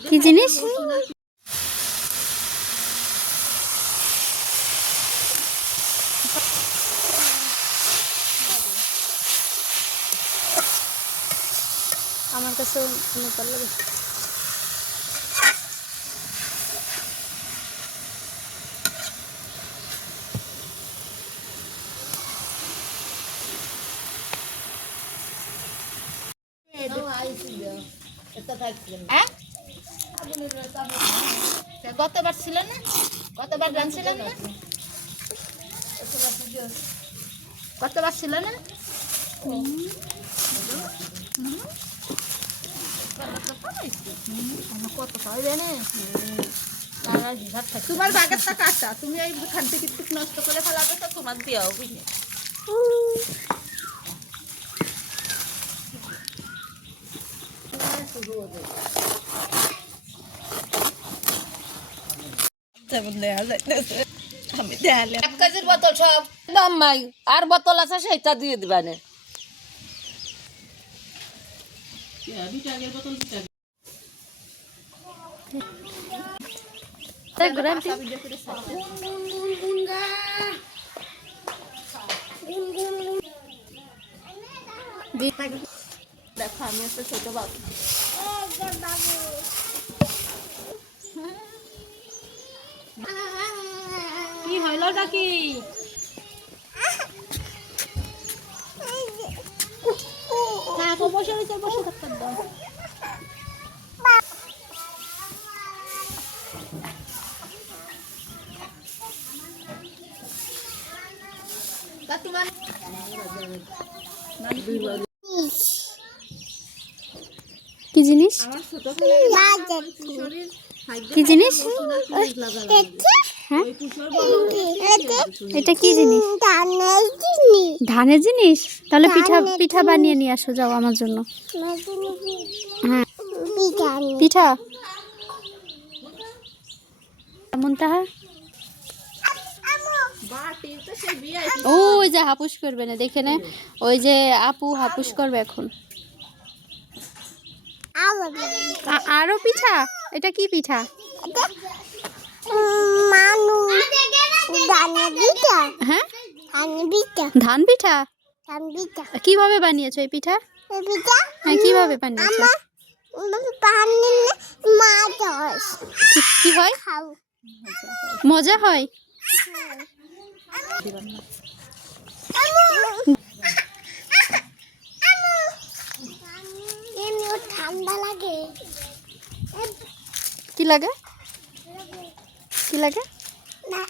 কি জিনিস আমার কাছে অনেক ভালো লাগে হ্যাঁ? গতবার ছিল না? গতবার জানছিলেন না? গতবার ছিল না? তোমার বাগেরটা কাঁচা তুমি এই খান থেকে একটু নষ্ট করে ফেলাবে, তো তোমার দিয়াও বুঝলি। যেমন দেখা যাইতেছে আমি দেখালে এক কেজির বোতল সব। দাম মাই আর বোতল আছে সেটা দিয়ে দিবানে। দেখো আমি একটা ছোট বাবু। কি হইলটা কি থাকো বসে রয়েছে বসে থাকতে দাও তোমার কি? জিনিস? কি? জিনিস? হ্যাঁ? এটা কি জিনিস? ধানের জিনিস। তাহলে পিঠা পিঠা বানিয়ে নিয়ে আসো যাও আমার জন্য। হ্যাঁ। পিঠা? এমন তাহা? বিয়ে ওই যে হাপুস করবে না দেখে নে। ওই যে আপু হাপুস করবে এখন। আরও পিঠা? এটা কি পিঠা? হ্যাঁ? ধান পিঠা কীভাবে বানিয়েছো এই পিঠা? হ্যাঁ কীভাবে বানিয়েছো? কি- কি হয়? মজা হয়? ঠান্ডা লাগে। কি লাগে? লাগে? না